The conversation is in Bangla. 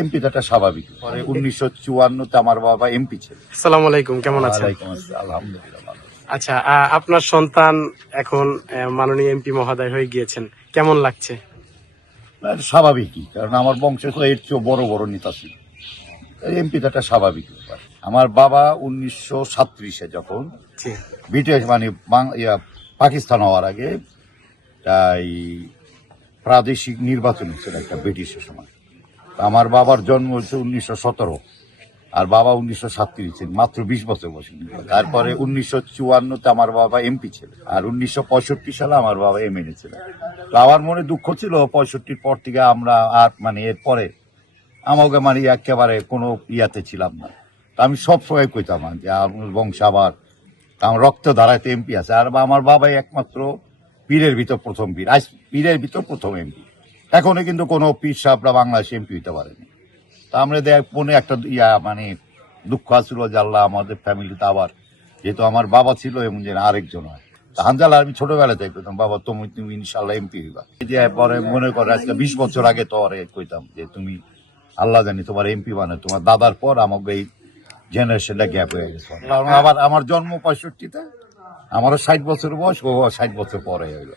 এমপি তো একটা স্বাভাবিক। পরে 1954-তে আমার বাবা এমপি ছিল। আসসালামু আলাইকুম, কেমন আছেন? ওয়ালাইকুম আসসালাম, আলহামদুলিল্লাহ ভালো। আচ্ছা, আপনার সন্তান এখন মাননীয় এমপি মহোদয় হয়ে গিয়েছেন, কেমন লাগছে? এটা স্বাভাবিকই, কারণ আমার বংশে তো এর চেয়েও বড় বড় নেতা ছিল। এমপি তো একটা স্বাভাবিক ব্যাপার। আমার বাবা 1937-এ যখন জি। ব্রিটিশ মানে পাকিস্তান হওয়ার আগে তাই প্রাদেশিক নির্বাচন হচ্ছিল একটা ব্রিটিশের সময়। তো আমার বাবার জন্ম হচ্ছে 1917, আর বাবা 1937, মাত্র 20 বছর বয়সে। তারপরে 1954-তে আমার বাবা এমপি ছিল, আর 1965 সালে আমার বাবা এমএলএ ছিল। তো আমার মনে দুঃখ ছিল 65-র পর থেকে আমরা আর মানে এরপরে আমাকে মানে একেবারে কোনো ইয়াতে ছিলাম না। তো আমি সবসময় কইতাম যে আমার বংশ আবার আমার রক্ত ধারাতে এমপি আছে, আর আমার বাবাই একমাত্র পীরের ভিতর প্রথম পীর, আজ পীরের ভিতর প্রথম এমপি। এখনো কিন্তু কোনো পীর সাহেবরা বাংলাদেশে এমপি হইতে পারেনি। তা আমরা মনে একটা মানে দুঃখ আসছিল যে আল্লাহ আমাদের ফ্যামিলিতে আবার, যেহেতু আমার বাবা ছিল এমন যেন আরেকজন হয়। হানজালা আমি ছোটবেলাতে কইতাম বাবা তুমি ইনশাল্লাহ এমপি হইবা। পরে মনে করে আজকে 20 বছর আগে তো কইতাম যে তুমি আল্লাহ জানি তোমার এমপি মানে তোমার দাদার পর আমাকে এই জেনারেশনটা গ্যাপ হয়ে গেছে। আবার আমার জন্ম 65-তে, আমারও 60 বছর বয়স, ও 60 বছর পরে হইলো।